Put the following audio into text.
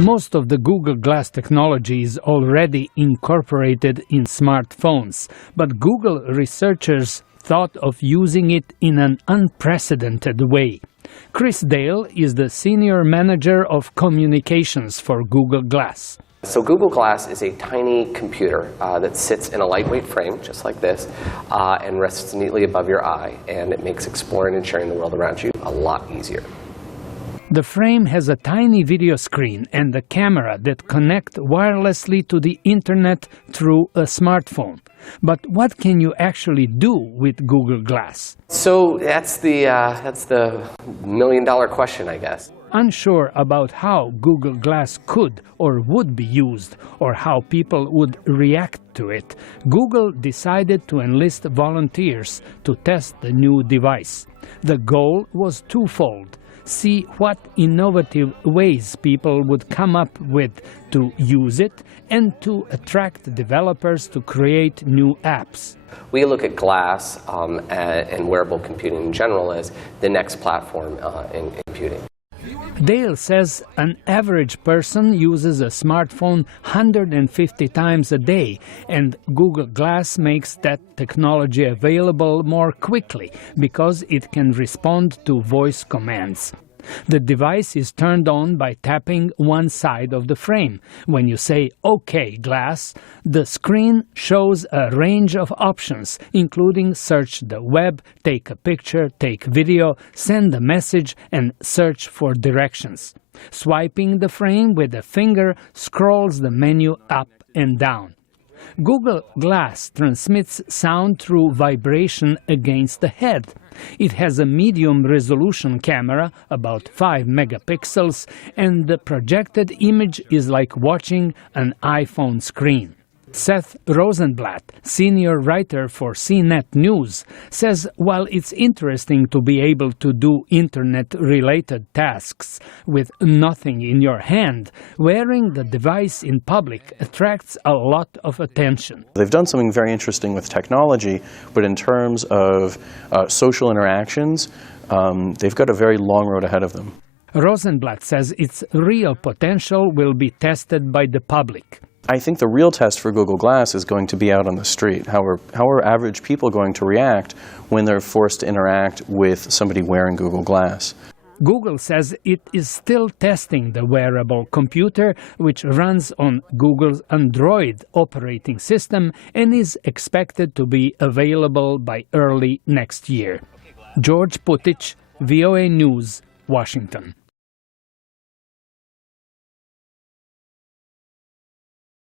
Most of the Google Glass technology is already incorporated in smartphones, but Google researchers thought of using it in an unprecedented way. Chris Dale is the senior manager of communications for Google Glass. So Google Glass is a tiny computer that sits in a lightweight frame, just like this, and rests neatly above your eye, and it makes exploring and sharing the world around you a lot easier. The frame has a tiny video screen and a camera that connect wirelessly to the internet through a smartphone. But what can you actually do with Google Glass? So that's the million-dollar question, I guess. Unsure about how Google Glass could or would be used, or how people would react to it, Google decided to enlist volunteers to test the new device. The goal was twofold: see what innovative ways people would come up with to use it, and to attract developers to create new apps. We look at glass and wearable computing in general as the next platform in computing. Dale says an average person uses a smartphone 150 times a day, and Google Glass makes that technology available more quickly because it can respond to voice commands. The device is turned on by tapping one side of the frame. When you say "OK, Glass," the screen shows a range of options, including search the web, take a picture, take video, send a message, and search for directions. Swiping the frame with a finger scrolls the menu up and down. Google Glass transmits sound through vibration against the head. It has a medium-resolution camera, about 5 megapixels, and the projected image is like watching an iPhone screen. Seth Rosenblatt, senior writer for CNET News, says while it's interesting to be able to do internet-related tasks with nothing in your hand, wearing the device in public attracts a lot of attention. They've done something very interesting with technology, but in terms of social interactions, they've got a very long road ahead of them. Rosenblatt says its real potential will be tested by the public. I think the real test for Google Glass is going to be out on the street. How are average people going to react when they're forced to interact with somebody wearing Google Glass? Google says it is still testing the wearable computer, which runs on Google's Android operating system and is expected to be available by early next year. George Putic, VOA News, Washington.